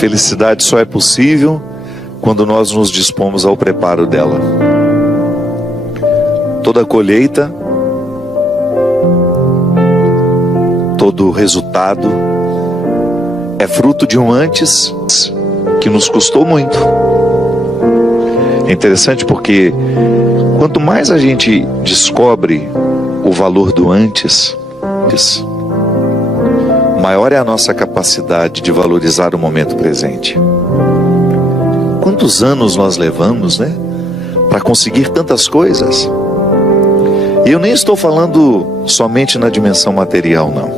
felicidade só é possível quando nós nos dispomos ao preparo dela. Toda colheita, todo resultado é fruto de um antes que nos custou muito. É interessante porque quanto mais a gente descobre o valor do antes, maior é a nossa capacidade de valorizar o momento presente. Quantos anos nós levamos, né, para conseguir tantas coisas? E eu nem estou falando somente na dimensão material, não.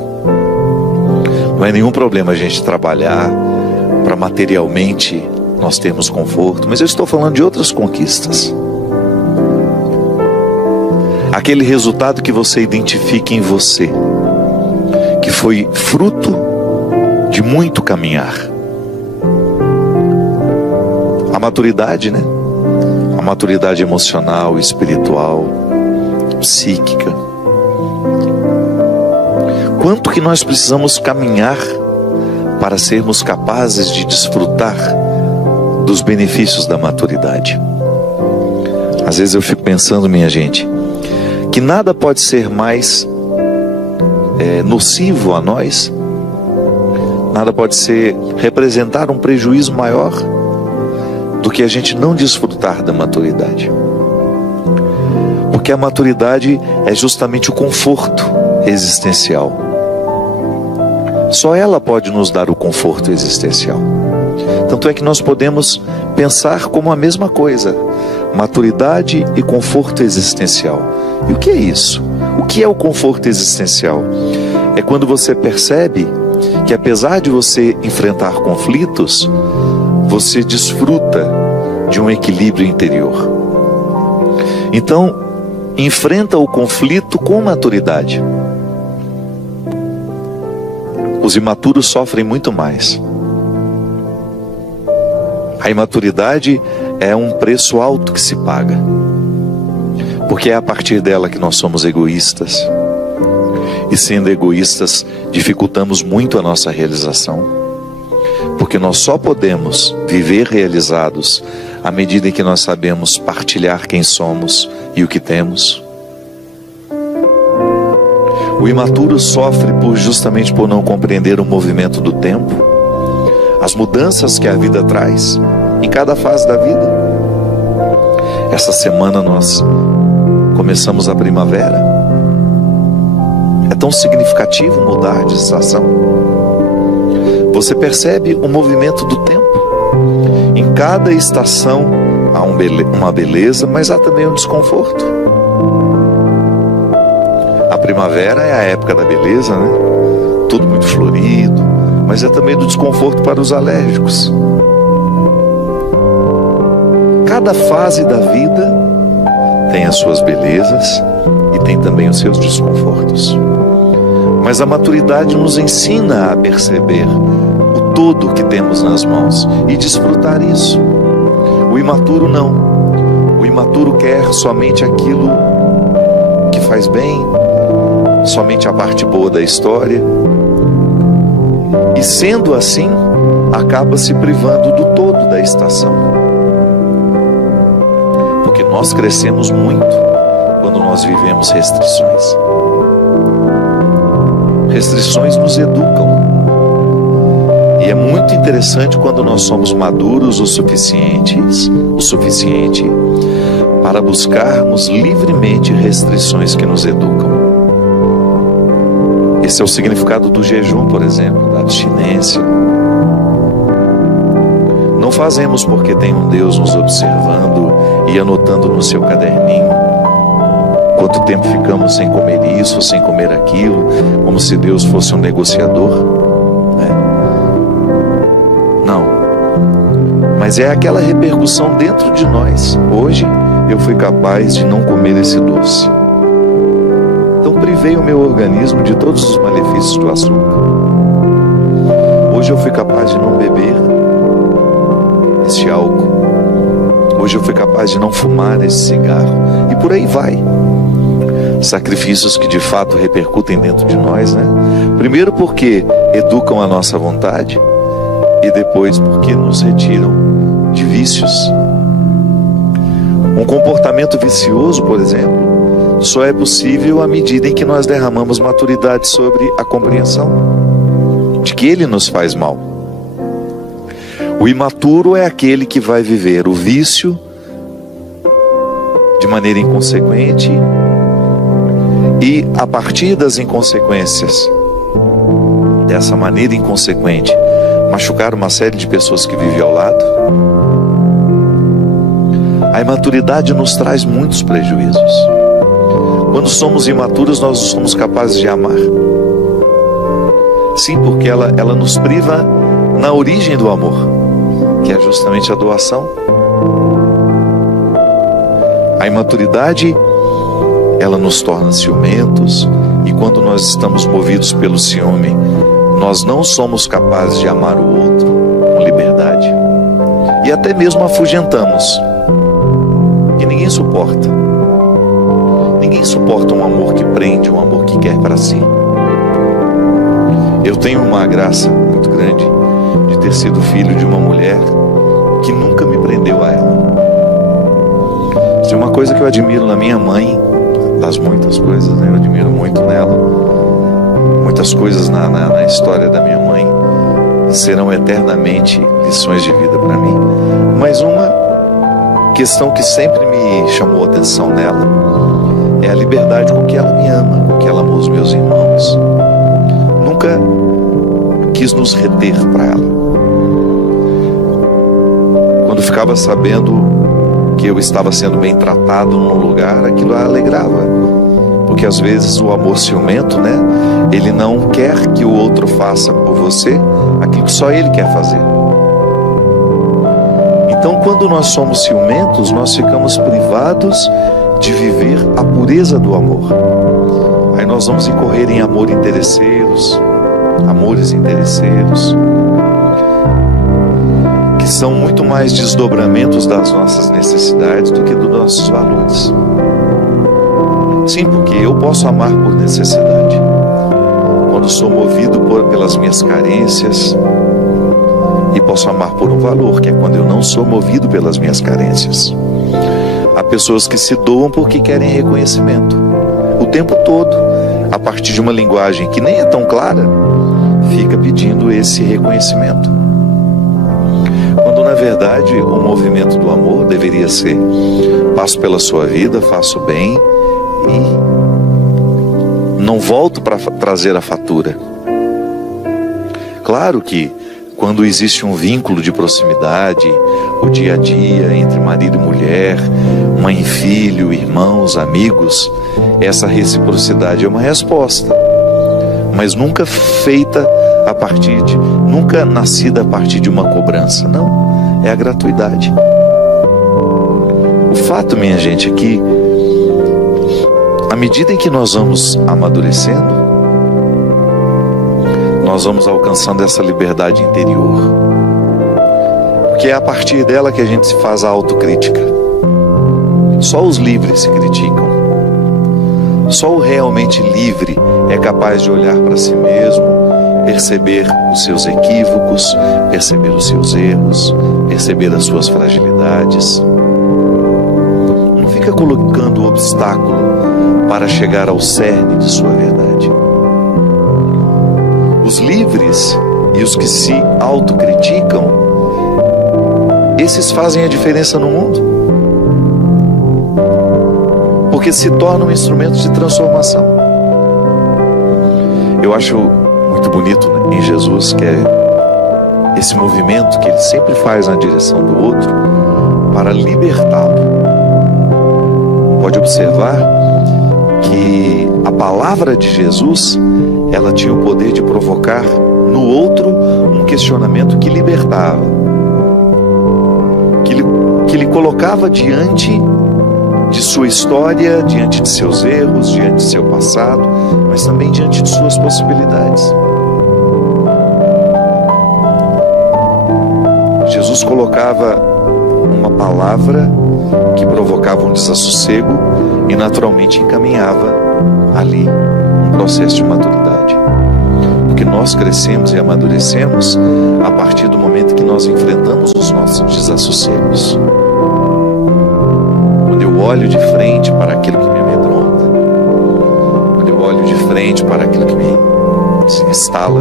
Não é nenhum problema a gente trabalhar para materialmente nós termos conforto, mas eu estou falando de outras conquistas. Aquele resultado que você identifica em você, que foi fruto de muito caminhar. A maturidade, né? A maturidade emocional, espiritual, psíquica. Quanto que nós precisamos caminhar para sermos capazes de desfrutar dos benefícios da maturidade? Às vezes eu fico pensando, minha gente, que nada pode ser mais nocivo a nós, nada pode representar um prejuízo maior do que a gente não desfrutar da maturidade. Porque a maturidade é justamente o conforto existencial. Só ela pode nos dar o conforto existencial. Tanto é que nós podemos pensar como a mesma coisa: maturidade e conforto existencial. E o que é isso? O que é o conforto existencial? É quando você percebe que, apesar de você enfrentar conflitos, você desfruta de um equilíbrio interior. Então, enfrenta o conflito com maturidade. Os imaturos sofrem muito mais. A imaturidade é um preço alto que se paga, porque é a partir dela que nós somos egoístas, e sendo egoístas dificultamos muito a nossa realização, porque nós só podemos viver realizados à medida em que nós sabemos partilhar quem somos e o que temos. O imaturo sofre justamente por não compreender o movimento do tempo, as mudanças que a vida traz em cada fase da vida. Essa semana nós começamos a primavera. É tão significativo mudar de estação. Você percebe o movimento do tempo. Em cada estação há uma beleza, mas há também um desconforto. A primavera é a época da beleza, né? Tudo muito florido, mas é também do desconforto para os alérgicos. Cada fase da vida tem as suas belezas e tem também os seus desconfortos. Mas a maturidade nos ensina a perceber o todo que temos nas mãos e desfrutar isso. O imaturo não. O imaturo quer somente aquilo que faz bem, somente a parte boa da história. E sendo assim, acaba se privando do todo da estação. Porque nós crescemos muito quando nós vivemos restrições. Restrições nos educam. E é muito interessante quando nós somos maduros o suficiente para buscarmos livremente restrições que nos educam. Esse é o significado do jejum, por exemplo, da abstinência. Não fazemos porque tem um Deus nos observando e anotando no seu caderninho quanto tempo ficamos sem comer isso, sem comer aquilo, como se Deus fosse um negociador. Não. Mas é aquela repercussão dentro de nós. Hoje eu fui capaz de não comer esse doce. Então privei o meu organismo de todos os malefícios do açúcar. Hoje eu fui capaz de não beber este álcool. Hoje eu fui capaz de não fumar esse cigarro. E por aí vai. Sacrifícios que de fato repercutem dentro de nós, né? Primeiro porque educam a nossa vontade. e depois porque nos retiram de vícios. Um comportamento vicioso, por exemplo, só é possível à medida em que nós derramamos maturidade sobre a compreensão de que ele nos faz mal. O imaturo é aquele que vai viver o vício de maneira inconsequente e, a partir das inconsequências dessa maneira inconsequente, machucar uma série de pessoas que vivem ao lado. A imaturidade nos traz muitos prejuízos. Quando somos imaturos, nós não somos capazes de amar. Sim, porque ela nos priva na origem do amor, que é justamente a doação. A imaturidade, ela nos torna ciumentos, e quando nós estamos movidos pelo ciúme, nós não somos capazes de amar o outro com liberdade, e até mesmo afugentamos, que ninguém suporta. Ninguém suporta um amor que prende, um amor que quer para si. Eu tenho uma graça muito grande de ter sido filho de uma mulher que nunca me prendeu a ela. Tem uma coisa que eu admiro na minha mãe, das muitas coisas, né? Eu admiro muito nela. Muitas coisas na história da minha mãe serão eternamente lições de vida para mim. Mas uma questão que sempre me chamou a atenção nela é a liberdade com que ela me ama, com que ela ama os meus irmãos. Nunca quis nos reter para ela. Quando ficava sabendo que eu estava sendo bem tratado num lugar, aquilo a alegrava. Porque às vezes o amor ciumento, né? Ele não quer que o outro faça por você aquilo que só ele quer fazer. Então, quando nós somos ciumentos, nós ficamos privados de viver a pureza do amor. Aí nós vamos incorrer em amores interesseiros, que são muito mais desdobramentos das nossas necessidades do que dos nossos valores. Sim, porque eu posso amar por necessidade, quando sou movido pelas minhas carências, e posso amar por um valor, que é quando eu não sou movido pelas minhas carências. Há pessoas que se doam porque querem reconhecimento, o tempo todo, a partir de uma linguagem que nem é tão clara, fica pedindo esse reconhecimento. Quando na verdade o movimento do amor deveria ser: passo pela sua vida, faço bem e não volto para trazer a fatura. Claro que quando existe um vínculo de proximidade, o dia a dia entre marido e mulher, mãe e filho, irmãos, amigos, essa reciprocidade é uma resposta, mas nunca feita a partir de, nunca nascida a partir de uma cobrança. Não, é a gratuidade. O fato, minha gente, é que à medida em que nós vamos amadurecendo, nós vamos alcançando essa liberdade interior, porque é a partir dela que a gente se faz a autocrítica. Só os livres se criticam. Só o realmente livre é capaz de olhar para si mesmo, perceber os seus equívocos, perceber os seus erros, perceber as suas fragilidades. Não fica colocando obstáculo para chegar ao cerne de sua verdade. Os livres e os que se autocriticam, esses fazem a diferença no mundo, porque se tornam instrumentos de transformação. Eu acho muito bonito, né, em Jesus, que é esse movimento que ele sempre faz na direção do outro para libertá-lo. Pode observar que a palavra de Jesus, ela tinha o poder de provocar no outro um questionamento que libertava, que lhe colocava diante de sua história, diante de seus erros, diante de seu passado, mas também diante de suas possibilidades. Jesus colocava uma palavra que provocava um desassossego e naturalmente encaminhava ali um processo de maturidade. Porque Porque nós crescemos e amadurecemos a partir do momento que nós enfrentamos os nossos desassossegos. Quando eu olho de frente para aquilo que me amedronta, quando eu olho de frente para aquilo que me instala,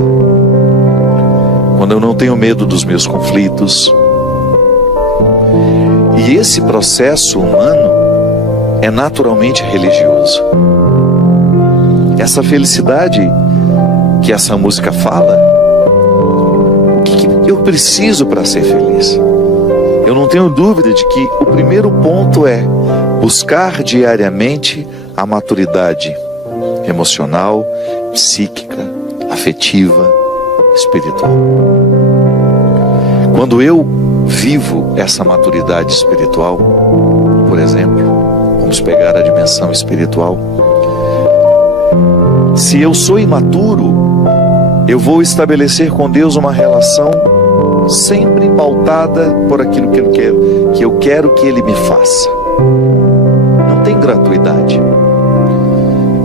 quando eu não tenho medo dos meus conflitos. E esse processo humano é naturalmente religioso. Essa felicidade que essa música fala, o que eu preciso para ser feliz? Eu não tenho dúvida de que o primeiro ponto é buscar diariamente a maturidade emocional, psíquica, afetiva, espiritual. Quando eu vivo essa maturidade espiritual, por exemplo, vamos pegar a dimensão espiritual. Se eu sou imaturo, eu vou estabelecer com Deus uma relação sempre pautada por aquilo que eu quero que Ele me faça. Não tem gratuidade.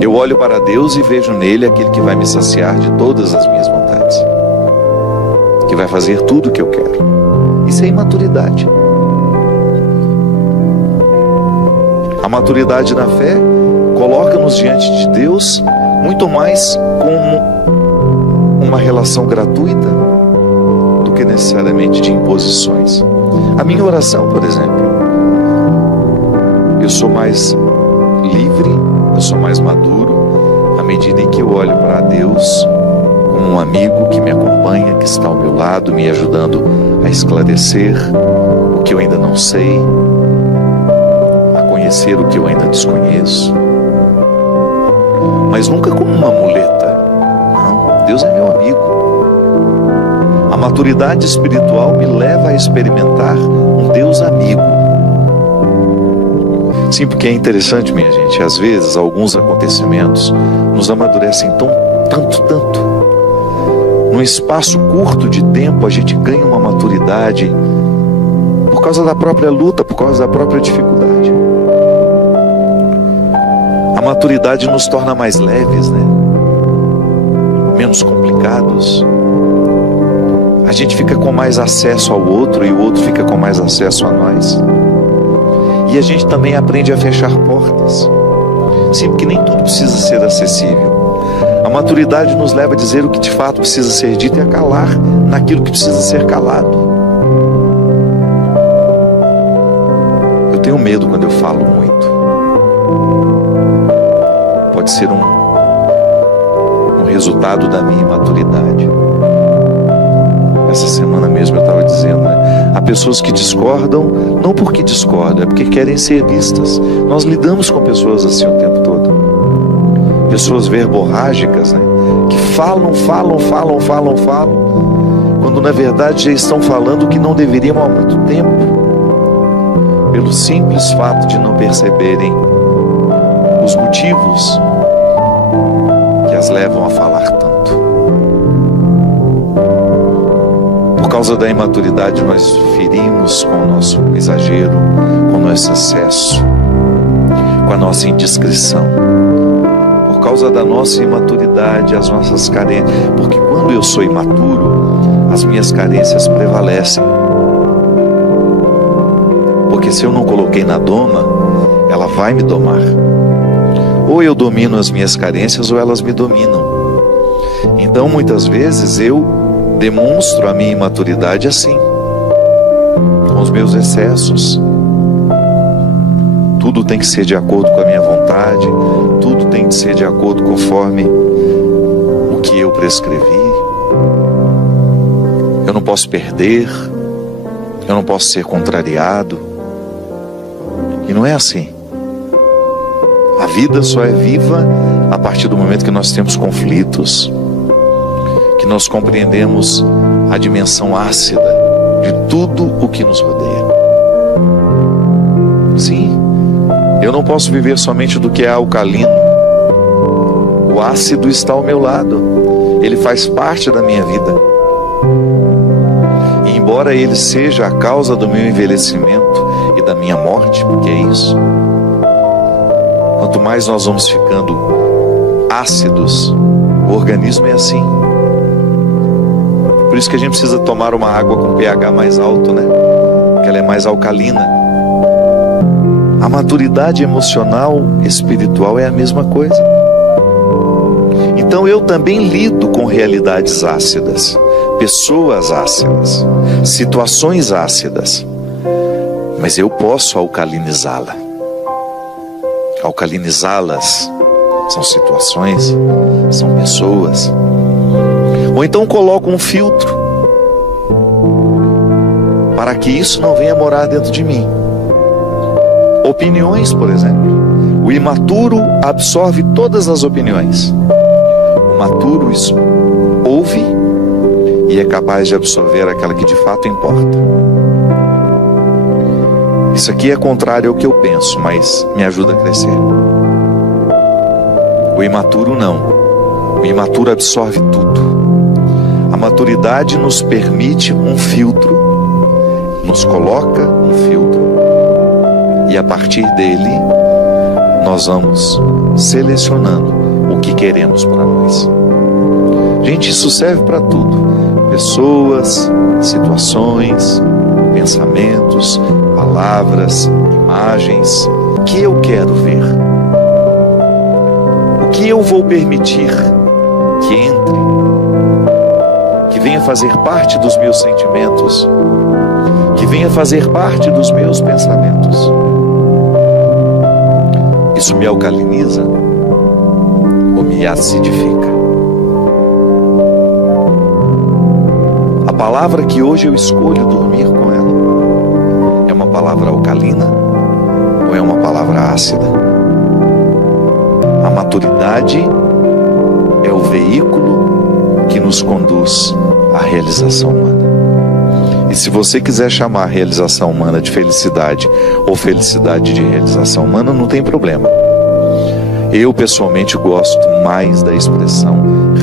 Eu olho para Deus e vejo nele aquele que vai me saciar de todas as minhas vontades, que vai fazer tudo o que eu quero. Isso é imaturidade. A maturidade na fé coloca-nos diante de Deus muito mais como uma relação gratuita do que necessariamente de imposições. A minha oração, por exemplo, eu sou mais livre, eu sou mais maduro à medida em que eu olho para Deus como um amigo que me acompanha, que está ao meu lado, me ajudando a esclarecer o que eu ainda não sei, a conhecer o que eu ainda desconheço, mas nunca como uma muleta. Não, Deus é meu amigo. A maturidade espiritual me leva a experimentar um Deus amigo. Sim, porque é interessante, minha gente, às vezes alguns acontecimentos nos amadurecem tanto. Num espaço curto de tempo a gente ganha uma maturidade por causa da própria luta, por causa da própria dificuldade. A maturidade nos torna mais leves, né? Menos complicados. A gente fica com mais acesso ao outro e o outro fica com mais acesso a nós. E a gente também aprende a fechar portas. Sim, porque nem tudo precisa ser acessível. A maturidade nos leva a dizer o que de fato precisa ser dito e a calar naquilo que precisa ser calado. Eu tenho medo quando eu falo muito. Pode ser um resultado da minha imaturidade. Essa semana mesmo eu estava dizendo, né? Há pessoas que discordam, não porque discordam, é porque querem ser vistas. Nós lidamos com pessoas assim o tempo todo. Pessoas verborrágicas, né? Que falam, quando na verdade já estão falando o que não deveriam há muito tempo, pelo simples fato de não perceberem os motivos que as levam a falar tanto. Por causa da imaturidade nós ferimos com o nosso exagero, com o nosso excesso, com a nossa indiscrição. Por causa da nossa imaturidade, as nossas carências, porque quando eu sou imaturo, as minhas carências prevalecem. Porque se eu não coloquei na doma, ela vai me domar. Ou eu domino as minhas carências ou elas me dominam. Então muitas vezes eu demonstro a minha imaturidade assim, com os meus excessos. Tudo tem que ser de acordo com a minha vontade, tudo tem que ser de acordo conforme o que eu prescrevi. Eu não posso perder, eu não posso ser contrariado. E não é assim. A vida só é viva a partir do momento que nós temos conflitos, que nós compreendemos a dimensão ácida de tudo o que nos rodeia. Sim, eu não posso viver somente do que é alcalino. O ácido está ao meu lado, ele faz parte da minha vida. E embora ele seja a causa do meu envelhecimento e da minha morte, porque é isso, quanto mais nós vamos ficando ácidos, o organismo é assim. Por isso que a gente precisa tomar uma água com pH mais alto, né? Porque ela é mais alcalina. A maturidade emocional, espiritual é a mesma coisa. Então eu também lido com realidades ácidas, pessoas ácidas, situações ácidas, mas eu posso alcalinizá-la. Alcalinizá-las são situações, são pessoas. Ou então coloco um filtro para que isso não venha morar dentro de mim. Opiniões, por exemplo. O imaturo absorve todas as opiniões. O maturo ouve e é capaz de absorver aquela que de fato importa. Isso aqui é contrário ao que eu penso, mas me ajuda a crescer. O imaturo não. O imaturo absorve tudo. A maturidade nos permite um filtro, nos coloca um filtro, e a partir dele nós vamos selecionando o que queremos para nós. Gente, isso serve para tudo. Pessoas, situações, pensamentos, palavras, imagens. O que eu quero ver? O que eu vou permitir que entre? Que venha fazer parte dos meus sentimentos? Que venha fazer parte dos meus pensamentos? Isso me alcaliniza ou me acidifica? A palavra que hoje eu escolho dormir com ela é uma palavra alcalina ou é uma palavra ácida? A maturidade é o veículo que nos conduz à realização humana. E se você quiser chamar a realização humana de felicidade ou felicidade de realização humana, não tem problema. Eu pessoalmente gosto mais da expressão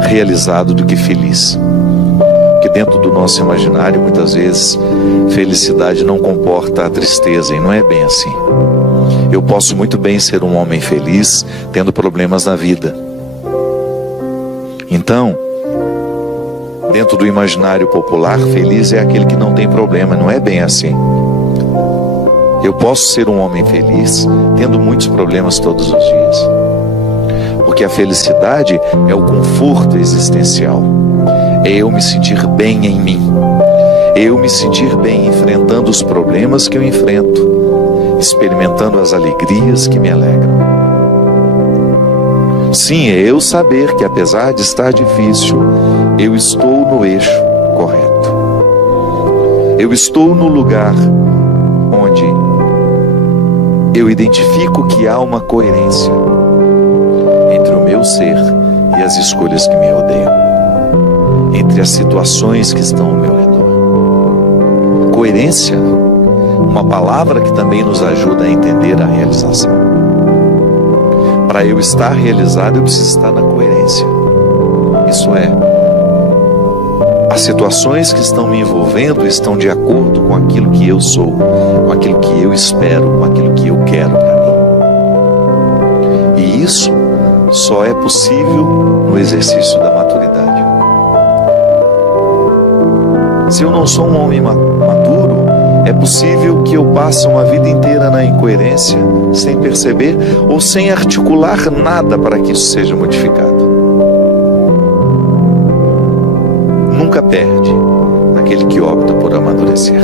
realizado do que feliz. Porque dentro do nosso imaginário, muitas vezes, felicidade não comporta a tristeza, e não é bem assim. Eu posso muito bem ser um homem feliz tendo problemas na vida. Então, dentro do imaginário popular, feliz é aquele que não tem problema. Não é bem assim. Eu posso ser um homem feliz tendo muitos problemas todos os dias. Porque a felicidade é o conforto existencial. É eu me sentir bem em mim. É eu me sentir bem enfrentando os problemas que eu enfrento, experimentando as alegrias que me alegram. Sim, é eu saber que apesar de estar difícil, eu estou no eixo correto. Eu estou no lugar onde eu identifico que há uma coerência entre o meu ser e as escolhas que me rodeiam, entre as situações que estão ao meu redor. Coerência, uma palavra que também nos ajuda a entender a realização. Para eu estar realizado, eu preciso estar na coerência. Isso é, as situações que estão me envolvendo estão de acordo com aquilo que eu sou, com aquilo que eu espero, com aquilo que eu quero para mim. E isso só é possível no exercício da maturidade. Se eu não sou um homem maduro, é possível que eu passe uma vida inteira na incoerência, sem perceber ou sem articular nada para que isso seja modificado. Nunca perde aquele que opta por amadurecer.